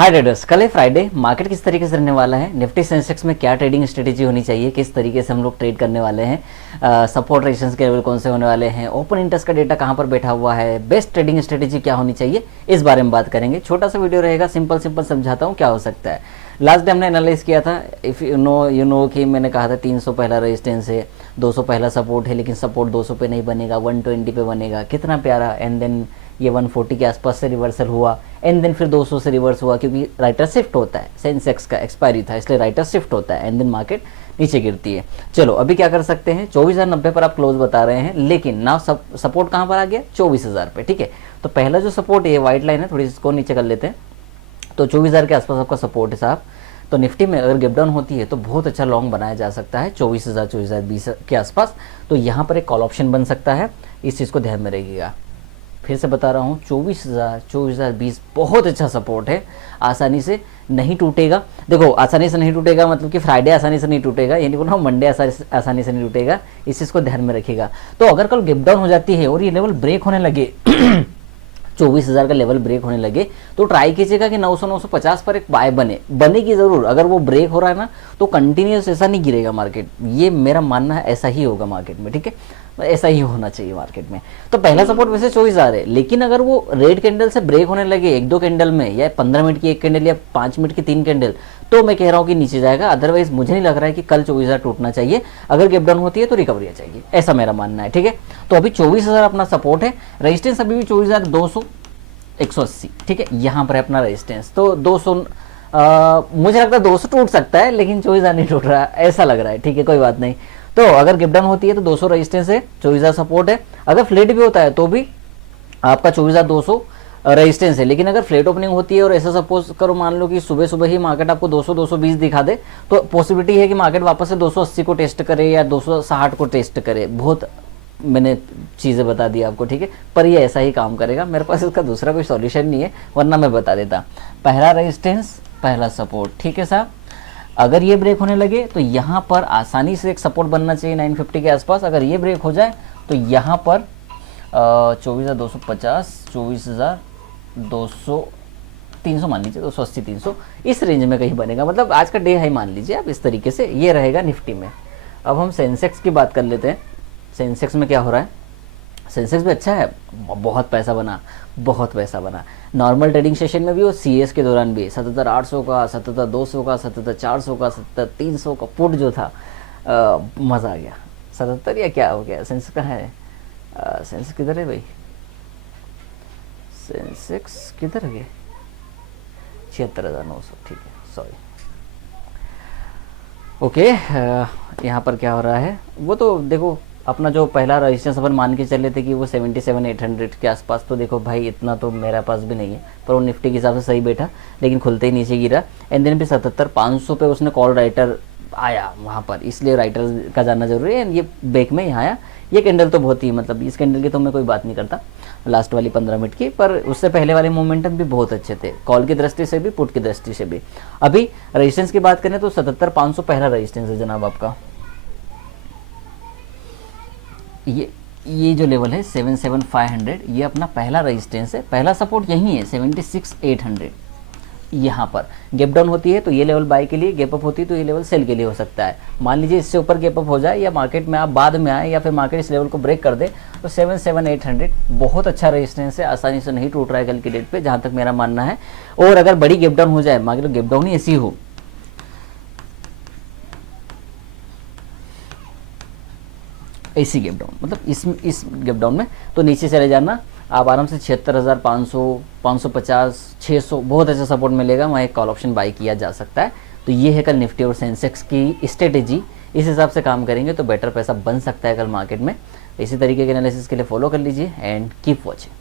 हाय traders, कल है Friday. Market किस तरीके से रहने वाला है, निफ्टी सेंसेक्स में क्या ट्रेडिंग स्ट्रेटेजी होनी चाहिए, किस तरीके से हम लोग ट्रेड करने वाले हैं, सपोर्ट रेजिस्टेंस के लेवल कौन से होने वाले हैं, ओपन इंटरेस्ट का डेटा कहां पर बैठा हुआ है, बेस्ट ट्रेडिंग स्ट्रेटेजी क्या होनी चाहिए, इस बारे में बात करेंगे। छोटा सा वीडियो रहेगा, सिंपल समझाता हूँ क्या हो सकता है। लास्ट डे हमने एनालाइज किया था, इफ़ यू नो कि मैंने कहा था 300 पहला रेजिस्टेंस है, 200 पहला सपोर्ट है, लेकिन सपोर्ट 200 पे नहीं बनेगा, 120 पे बनेगा। कितना प्यारा, एंड देन ये 140 के आसपास से रिवर्सल हुआ, एंड देन फिर 200 से रिवर्स हुआ, क्योंकि राइटर शिफ्ट होता है, सेंसेक्स का एक्सपायरी था इसलिए राइटर शिफ्ट होता है, एंड देन मार्केट नीचे गिरती है। चलो अभी क्या कर सकते हैं, 24,090 पर आप क्लोज बता रहे हैं, लेकिन ना सपोर्ट कहाँ पर आ गया, 24,000 पे। ठीक है, तो पहला जो सपोर्ट है, व्हाइट लाइन है, थोड़ी इसको नीचे कर लेते हैं, तो 24,000 के आसपास आपका सपोर्ट है साहब। तो निफ्टी में अगर गैप डाउन होती है तो बहुत अच्छा लॉन्ग बनाया जा सकता है 24,000 24,020 के आसपास। तो यहाँ पर एक कॉल ऑप्शन बन सकता है, इस चीज़ को ध्यान में रखिएगा। फिर से बता रहा हूँ, 24,000 24,020 बहुत अच्छा सपोर्ट है, आसानी से नहीं टूटेगा। देखो आसानी से नहीं टूटेगा मतलब कि फ्राइडे आसानी से नहीं टूटेगा, यानी बोला मंडे आसानी से नहीं टूटेगा, इस चीज़ को ध्यान में रखिएगा। तो अगर कल गैप डाउन हो जाती है और ये लेवल ब्रेक होने लगे 24,000 का लेवल ब्रेक होने लगे, तो ट्राई कीजिएगा कि 900 950 पर एक बाय बनेगी जरूर। अगर वो ब्रेक हो रहा है ना, तो कंटिन्यूस ऐसा नहीं गिरेगा मार्केट, ये मेरा मानना है, ऐसा ही होगा मार्केट में। ठीक है, ऐसा ही होना चाहिए मार्केट में। तो पहला सपोर्ट वैसे 24,000 है, लेकिन अगर वो रेड कैंडल से ब्रेक होने लगे 1-2 कैंडल में, या 15 मिनट की 1 कैंडल या 5 मिनट की 3 कैंडल, तो मैं कह रहा हूँ कि नीचे जाएगा। अदरवाइज मुझे नहीं लग रहा है कि कल 24,000 टूटना चाहिए। अगर गैप डाउन होती है तो रिकवरी आ जाएगी, ऐसा मेरा मानना है। ठीक है, तो अभी 24,000 अपना सपोर्ट है, रजिस्टेंस अभी भी 24,200 180। ठीक है, यहाँ पर है अपना रेजिस्टेंस। तो 200 मुझे लगता है 200 टूट सकता है, लेकिन 24,000 नहीं टूट रहा, ऐसा लग रहा है। ठीक है, कोई बात नहीं। तो अगर गैप डाउन होती है तो 200 रेजिस्टेंस है, 24,000 सपोर्ट है। अगर फ्लैट भी होता है तो भी आपका 24,200 रेजिस्टेंस है। लेकिन अगर फ्लैट ओपनिंग होती है और ऐसा सपोज करो, मान लो कि सुबह सुबह ही मार्केट आपको 200 220 दिखा दे, तो पॉसिबिलिटी है कि मार्केट वापस से 280 को टेस्ट करे या 260 को टेस्ट करे। बहुत मैंने चीज़ें बता दी आपको। ठीक है, पर ये ऐसा ही काम करेगा। मेरे पास इसका दूसरा कोई सॉल्यूशन नहीं है, वरना मैं बता देता। पहला रेजिस्टेंस, पहला सपोर्ट। ठीक है साहब, अगर ये ब्रेक होने लगे तो यहाँ पर आसानी से एक सपोर्ट बनना चाहिए 950 के आसपास। अगर ये ब्रेक हो जाए तो यहाँ पर 24,250 24,200 300 मान लीजिए, 280 300 इस रेंज में कहीं बनेगा। मतलब आज का डे हाई मान लीजिए आप, इस तरीके से ये रहेगा निफ्टी में। अब हम सेंसेक्स की बात कर लेते हैं। सेंसेक्स में क्या हो रहा है, सेंसेक्स भी अच्छा है, बहुत पैसा बना। नॉर्मल ट्रेडिंग सेशन में भी और सीएस के दौरान भी 77,800 का, 77,200 का, 77,400 का, 77,300 का पुट जो था, मज़ा आ गया। 77 या क्या हो गया, सेंसेक्स कहाँ है, सेंसेक्स किधर है भाई, सेंसेक्स किधर है, 76,900। ठीक है, सॉरी। ओके, यहाँ पर क्या हो रहा है, वो तो देखो अपना जो पहला रजिस्टेंस अपन मान के चले थे कि वो 77,800 के आसपास, तो देखो भाई इतना तो मेरा पास भी नहीं है, पर वो निफ्टी के हिसाब से सही बैठा, लेकिन खुलते ही नीचे गिरा। एंड देन भी 77,500 पे उसने कॉल राइटर आया वहाँ पर, इसलिए राइटर का जानना जरूरी है। ये बैक में यहाँ आया, ये कैंडल तो बहुत ही, मतलब इस कैंडल की तो मैं कोई बात नहीं करता, लास्ट वाली 15 मिनट की, पर उससे पहले वाले मोमेंटम भी बहुत अच्छे थे, कॉल की दृष्टि से भी, पुट की दृष्टि से भी। अभी रजिस्टेंस की बात करें तो 77,500 पहला रजिस्टेंस है जनाब आपका। ये जो लेवल है 77,500, ये अपना पहला रेजिस्टेंस है। पहला सपोर्ट यही है 76,800। यहाँ पर गैप डाउन होती है तो ये लेवल बाय के लिए, गैप अप होती है तो ये लेवल सेल के लिए हो सकता है। मान लीजिए इससे ऊपर गैप अप हो जाए या मार्केट में आप बाद में आए, या फिर मार्केट इस लेवल को ब्रेक कर दे, तो 77,800 बहुत अच्छा रेजिस्टेंस है, आसानी से नहीं टूट रहा है कल की डेट पे, जहाँ तक मेरा मानना है। और अगर बड़ी गैप डाउन हो जाए, मार्केट गैप डाउन ही ऐसी हो, ऐसी गैप डाउन, मतलब इस गैप डाउन में, तो नीचे चले जाना आप आराम से 76,500 550 600 बहुत अच्छा सपोर्ट मिलेगा, वहाँ एक कॉल ऑप्शन बाई किया जा सकता है। तो ये है कल निफ्टी और सेंसेक्स की स्ट्रेटेजी, इस हिसाब से काम करेंगे तो बेटर पैसा बन सकता है कल मार्केट में। इसी तरीके के एनालिसिस के लिए फॉलो कर लीजिए एंड कीप वॉचिंग।